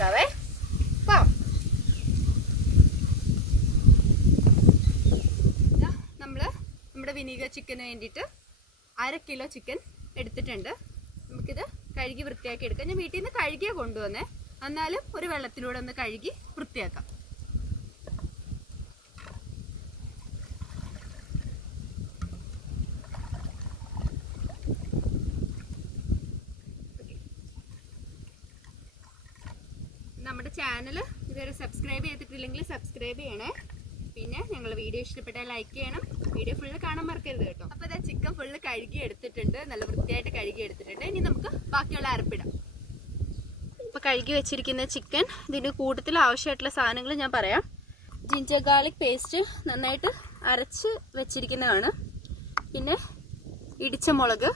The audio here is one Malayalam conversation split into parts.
ഉണ്ടാക്കാവേ. നമ്മുടെ വിനീഗർ ചിക്കന് വേണ്ടിയിട്ട് 1/2 കിലോ ചിക്കൻ എടുത്തിട്ടുണ്ട്. നമുക്കിത് കഴുകി വൃത്തിയാക്കി എടുക്കാം. ഞാൻ വീട്ടിൽ നിന്ന് കഴുകിയാ കൊണ്ടുവന്നേ, എന്നാലും ഒരു വെള്ളത്തിലൂടെ ഒന്ന് കഴുകി വൃത്തിയാക്കാം. നമ്മുടെ ചാനൽ ഇതുവരെ സബ്സ്ക്രൈബ് ചെയ്തിട്ടില്ലെങ്കിൽ സബ്സ്ക്രൈബ് ചെയ്യണേ. പിന്നെ ഞങ്ങൾ വീഡിയോ ഇഷ്ടപ്പെട്ടാൽ ലൈക്ക് ചെയ്യണം. വീഡിയോ ഫുള്ള് കാണാൻ മറക്കരുത് കേട്ടോ. അപ്പോൾ ഇതാ ചിക്കൻ ഫുള്ള് കഴുകി എടുത്തിട്ടുണ്ട്, നല്ല വൃത്തിയായിട്ട് കഴുകി എടുത്തിട്ടുണ്ട്. ഇനി നമുക്ക് ബാക്കിയുള്ള അരപ്പിടാം. ഇപ്പോൾ കഴുകി വെച്ചിരിക്കുന്ന ചിക്കൻ, ഇതിൻ്റെ കൂട്ടത്തിൽ ആവശ്യമായിട്ടുള്ള സാധനങ്ങൾ ഞാൻ പറയാം. ജിഞ്ചർ ഗാർലിക് പേസ്റ്റ് നന്നായിട്ട് അരച്ച് വെച്ചിരിക്കുന്നതാണ്. പിന്നെ ഇടിച്ച മുളക്,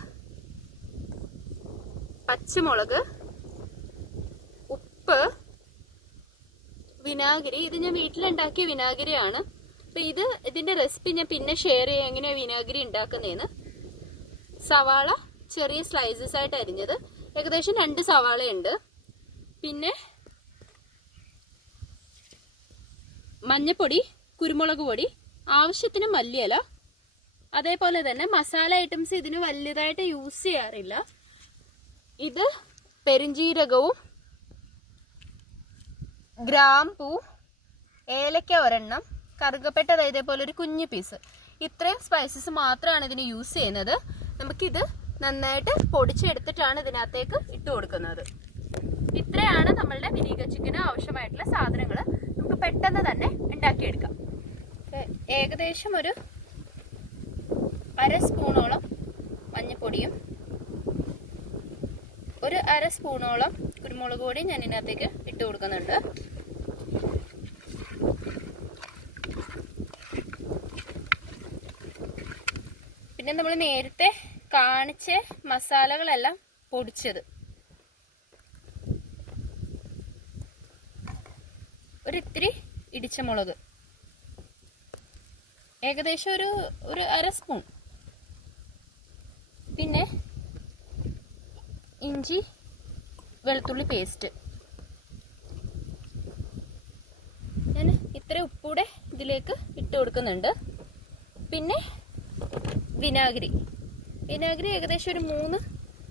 പച്ചമുളക്, ഉപ്പ്, വിനാഗിരി. ഇത് ഞാൻ വീട്ടിലുണ്ടാക്കിയ വിനാഗിരിയാണ്. അപ്പൊ ഇതിന്റെ റെസിപ്പി ഞാൻ പിന്നെ ഷെയർ ചെയ്യാം, എങ്ങനെയാ വിനാഗിരി ഉണ്ടാക്കുന്നതെന്ന്. സവാള ചെറിയ സ്ലൈസസ് ആയിട്ട് അരിഞ്ഞത്, ഏകദേശം 2 സവാളയുണ്ട്. പിന്നെ മഞ്ഞപ്പൊടി, കുരുമുളക് പൊടി, ആവശ്യത്തിന് മല്ലിയില. അതേപോലെ തന്നെ മസാല ഐറ്റംസ് ഇതിന് വലിയതായിട്ട് യൂസ് ചെയ്യാറില്ല. ഇത് പെരുംജീരകവും, ഗ്രാമ്പൂ, ഏലക്ക ഒരെണ്ണം, കറുകപ്പെട്ട ഇതേപോലെ ഒരു കുഞ്ഞു പീസ്. ഇത്രയും സ്പൈസസ് മാത്രമാണ് ഇതിന് യൂസ് ചെയ്യുന്നത്. നമുക്കിത് നന്നായിട്ട് പൊടിച്ചെടുത്തിട്ടാണ് ഇതിനകത്തേക്ക് ഇട്ട് കൊടുക്കുന്നത്. ഇത്രയാണ് നമ്മളുടെ വിനീഗർ ചിക്കന് ആവശ്യമായിട്ടുള്ള സാധനങ്ങൾ. നമുക്ക് പെട്ടെന്ന് തന്നെ ഉണ്ടാക്കിയെടുക്കാം. ഏകദേശം ഒരു 1/2 സ്പൂണോളം മഞ്ഞൾപ്പൊടിയും ഒരു 1/2 സ്പൂണോളം കുരുമുളക് പൊടിയും ഞാൻ ഇതിനകത്തേക്ക് ഇട്ട് കൊടുക്കുന്നുണ്ട്. പിന്നെ നമ്മൾ നേരത്തെ കാണിച്ച മസാലകളെല്ലാം പൊടിച്ചത്, ഒരിത്തിരി ഇടിച്ച മുളക്, ഏകദേശം ഒരു 1/2 സ്പൂൺ. പിന്നെ ഇഞ്ചി വെളുത്തുള്ളി പേസ്റ്റ്. ഞാൻ ഇത്ര ഉപ്പൂടെ ഇതിലേക്ക് ഇട്ട് കൊടുക്കുന്നുണ്ട്. പിന്നെ വിനാഗിരി ഏകദേശം ഒരു 3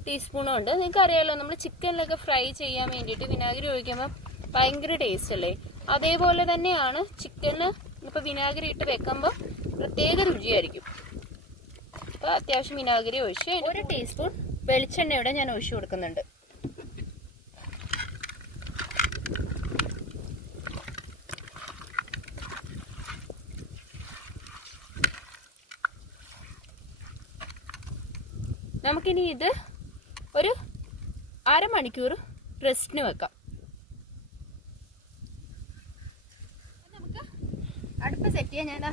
ടീസ്പൂണും ഉണ്ട്. നിങ്ങൾക്ക് അറിയാലോ, നമ്മൾ ചിക്കനിലൊക്കെ ഫ്രൈ ചെയ്യാൻ വേണ്ടിയിട്ട് വിനാഗിരി ഒഴിക്കുമ്പോൾ ഭയങ്കര ടേസ്റ്റ് അല്ലേ. അതേപോലെ തന്നെയാണ് ചിക്കന് ഇപ്പോൾ വിനാഗിരി ഇട്ട് വെക്കുമ്പോൾ പ്രത്യേക രുചിയായിരിക്കും. അപ്പോൾ അത്യാവശ്യം വിനാഗിരി ഒഴിച്ച് 1 ടീസ്പൂൺ വെളിച്ചെണ്ണയോടെ ഞാൻ ഒഴിച്ചു കൊടുക്കുന്നുണ്ട്. നമുക്കിനി ഇത് ഒരു 1/2 മണിക്കൂർ റെസ്റ്റിന് വെക്കാം. നമുക്ക് അടുപ്പ് സെറ്റ് ചെയ്യാൻ ഞാൻ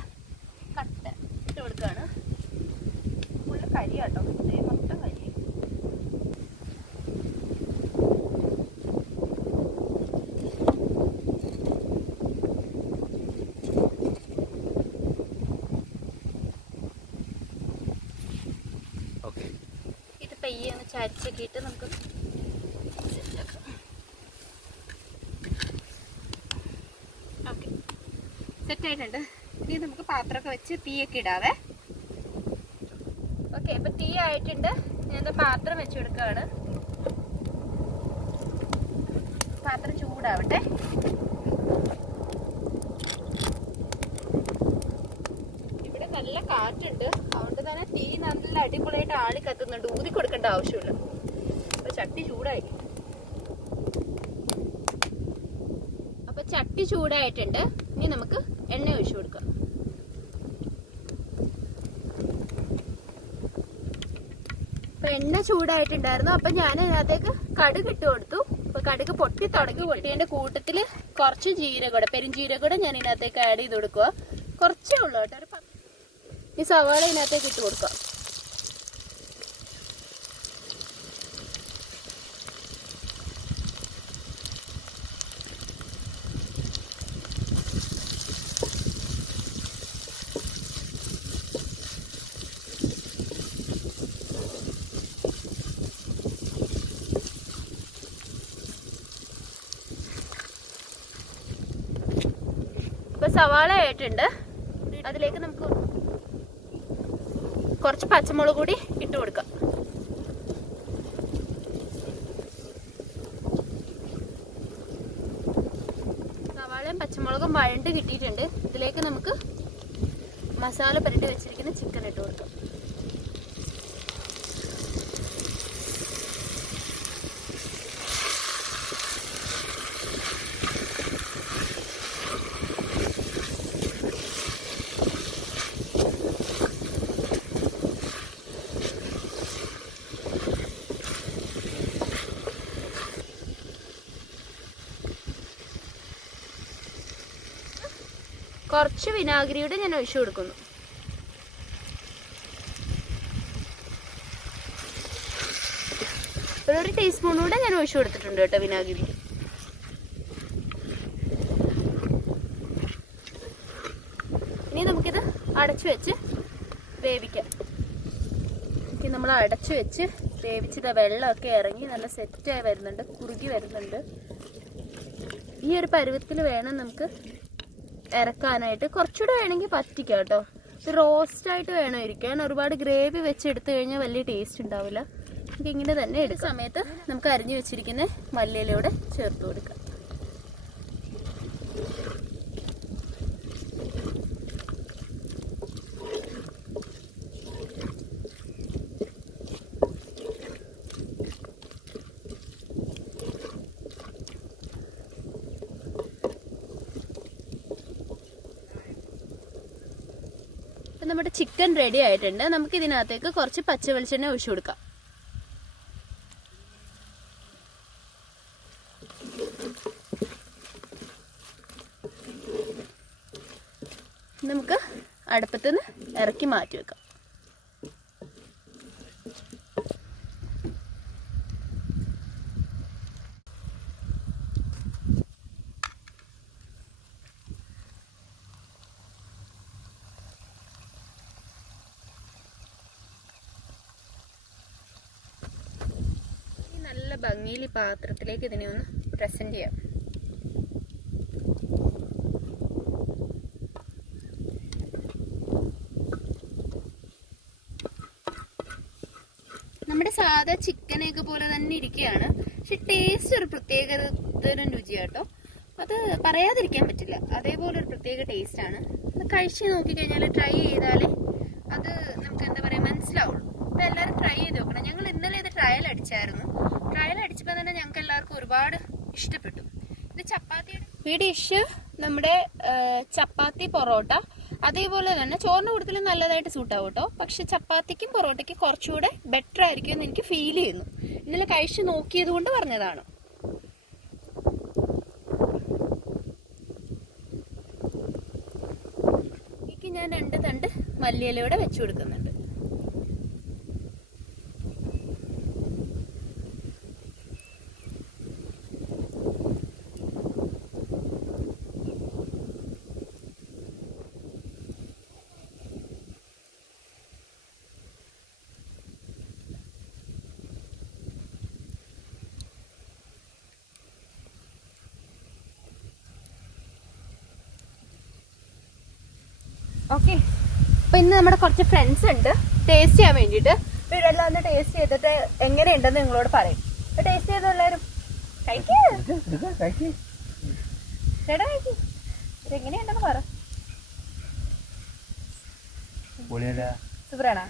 കട്ട ഇട്ട് കൊടുക്കുകയാണ്. ഫുള്ള് കരി കേട്ടോ, മൊത്തം കരി. പയ്യെ ഒന്ന് ചരിച്ചൊക്കെ ഇട്ട് നമുക്ക് സെറ്റാക്കാം. ഓക്കെ, സെറ്റായിട്ടുണ്ട്. ഇനി നമുക്ക് പാത്രമൊക്കെ വെച്ച് തീയൊക്കെ ഇടാവേ. ഓക്കെ, ഇപ്പം തീ ആയിട്ടുണ്ട്. ഞാൻ പാത്രം വെച്ച് കൊടുക്കുകയാണ്. പാത്രം ചൂടാവട്ടെ. നല്ല കാറ്റുണ്ട്, അതുകൊണ്ട് തന്നെ തീ നല്ല അടിപൊളിയായിട്ട് ആളി കത്തുന്നുണ്ട്. ഊതി കൊടുക്കേണ്ട ആവശ്യമില്ല. അപ്പൊ ചട്ടി ചൂടായി. അപ്പൊ ചട്ടി ചൂടായിട്ടുണ്ട്. ഇനി നമുക്ക് എണ്ണ ഒഴിച്ചു കൊടുക്കാം. അപ്പൊ എണ്ണ ചൂടായിട്ടുണ്ടായിരുന്നു. അപ്പൊ ഞാൻ അതിനകത്തേക്ക് കടുക് ഇട്ട് കൊടുത്തു. അപ്പൊ കടുക് പൊട്ടി തുടങ്ങി. പൊട്ടിയതിന്റെ കൂട്ടത്തില് കുറച്ച് ജീരകം, പെരുംജീരകം ഞാൻ ഇതിനകത്തേക്ക് ആഡ് ചെയ്ത് കൊടുക്കുക. കുറച്ചേ ഉള്ളൂ കേട്ടോ. ഈ സവാള ഇതിനകത്തേക്ക് ഇട്ട് കൊടുക്കാം. ഇപ്പൊ സവാള ആയിട്ടുണ്ട്. അതിലേക്ക് നമുക്ക് കുറച്ച് പച്ചമുളക് കൂടി ഇട്ട് കൊടുക്കാം. സവാളയും പച്ചമുളകും വഴണ്ട് കിട്ടിയിട്ടുണ്ട്. ഇതിലേക്ക് നമുക്ക് മസാല പുരട്ടി വെച്ചിരിക്കുന്ന ചിക്കൻ ഇട്ട് കൊടുക്കാം. കുറച്ച് വിനാഗിരിയുടെ ഞാൻ ഒഴിച്ചു കൊടുക്കുന്നു. ഒരു ടീസ്പൂൺ കൂടെ ഞാൻ ഒഴിച്ചു കൊടുത്തിട്ടുണ്ട് കേട്ടോ വിനാഗിരി. ഇനി നമുക്കിത് അടച്ചു വെച്ച് വേവിക്കാം. നമ്മൾ അടച്ചു വെച്ച് വേവിച്ചത് വെള്ളമൊക്കെ ഇറങ്ങി നല്ല സെറ്റായി വരുന്നുണ്ട്, കുറുകി വരുന്നുണ്ട്. ഈ ഒരു പരുവത്തിൽ വേണം നമുക്ക് ഇറക്കാനായിട്ട്. കുറച്ചുകൂടെ വേണമെങ്കിൽ പറ്റിക്കാം കേട്ടോ. ഇത് റോസ്റ്റായിട്ട് വേണം ഇരിക്കാൻ. ഒരുപാട് ഗ്രേവി വെച്ച് എടുത്തു കഴിഞ്ഞാൽ വലിയ ടേസ്റ്റ് ഉണ്ടാവില്ല. നമുക്ക് ഇങ്ങനെ തന്നെ എടുക്കുന്ന സമയത്ത് നമുക്ക് അരിഞ്ഞു വെച്ചിരിക്കുന്ന മല്ലിയിലൂടെ ചേർത്ത് കൊടുക്കാം. നമ്മുടെ ചിക്കൻ റെഡി ആയിട്ടുണ്ട്. നമുക്ക് ഇതിനകത്തേക്ക് കുറച്ച് പച്ച വെളിച്ചെണ്ണ ഒഴിച്ചു കൊടുക്കാം. നമുക്ക് അടുപ്പത്തുനിന്ന് ഇറക്കി മാറ്റി വെക്കാം. നല്ല ഭംഗിയിൽ ഈ പാത്രത്തിലേക്ക് ഇതിനെ ഒന്ന് പ്രസന്റ് ചെയ്യാം. നമ്മുടെ സാധാ ചിക്കനൊക്കെ പോലെ തന്നെ ഇരിക്കുകയാണ്. പക്ഷെ ടേസ്റ്റ് ഒരു പ്രത്യേകതരം രുചിയാട്ടോ. അത് പറയാതിരിക്കാൻ പറ്റില്ല. അതേപോലെ ഒരു പ്രത്യേക ടേസ്റ്റ് ആണ്. അത് കഴിച്ച് നോക്കിക്കഴിഞ്ഞാൽ, ട്രൈ ചെയ്താലേ അത് നമുക്ക് എന്താ പറയുക മനസ്സിലാവുള്ളൂ. അപ്പോൾ എല്ലാവരും ട്രൈ ചെയ്ത് നോക്കണം. ഞങ്ങൾ ഇന്നലെ ഇത് ട്രയൽ അടിച്ചായിരുന്നു. ട്രയൽ അടിച്ചപ്പോൾ തന്നെ ഞങ്ങൾക്ക് എല്ലാവർക്കും ഒരുപാട് ഇഷ്ടപ്പെട്ടു. ഇത് ചപ്പാത്തിയുടെ ഈ ഡിഷ് നമ്മുടെ ചപ്പാത്തി പൊറോട്ട അതേപോലെ തന്നെ ചോറിൻ്റെ കൂട്ടത്തിലും നല്ലതായിട്ട് സൂട്ടാവും കേട്ടോ. പക്ഷെ ചപ്പാത്തിക്കും പൊറോട്ടയ്ക്കും കുറച്ചുകൂടെ ബെറ്റർ ആയിരിക്കും എന്ന് എനിക്ക് ഫീൽ ചെയ്യുന്നു. ഇന്നലെ കഴിച്ച് നോക്കിയത് കൊണ്ട് പറഞ്ഞതാണ്. എനിക്ക് ഞാൻ 2 തണ്ട് മല്ലിയിലൂടെ വെച്ചു കൊടുക്കുന്നുണ്ട്. ഓക്കെ, അപ്പൊ ഇന്ന് നമ്മുടെ കുറച്ച് ഫ്രണ്ട്സ് ഉണ്ട് ടേസ്റ്റ് ചെയ്യാൻ വേണ്ടിയിട്ട്. അപ്പൊ ഇതെല്ലാം ഒന്ന് ടേസ്റ്റ് ചെയ്തിട്ട് എങ്ങനെയുണ്ടെന്ന് നിങ്ങളോട് പറയും. ടേസ്റ്റ് ചെയ്ത എല്ലാവരും ഇതെങ്ങനെയുണ്ടെന്ന് പറ. സൂപ്പറാണോ?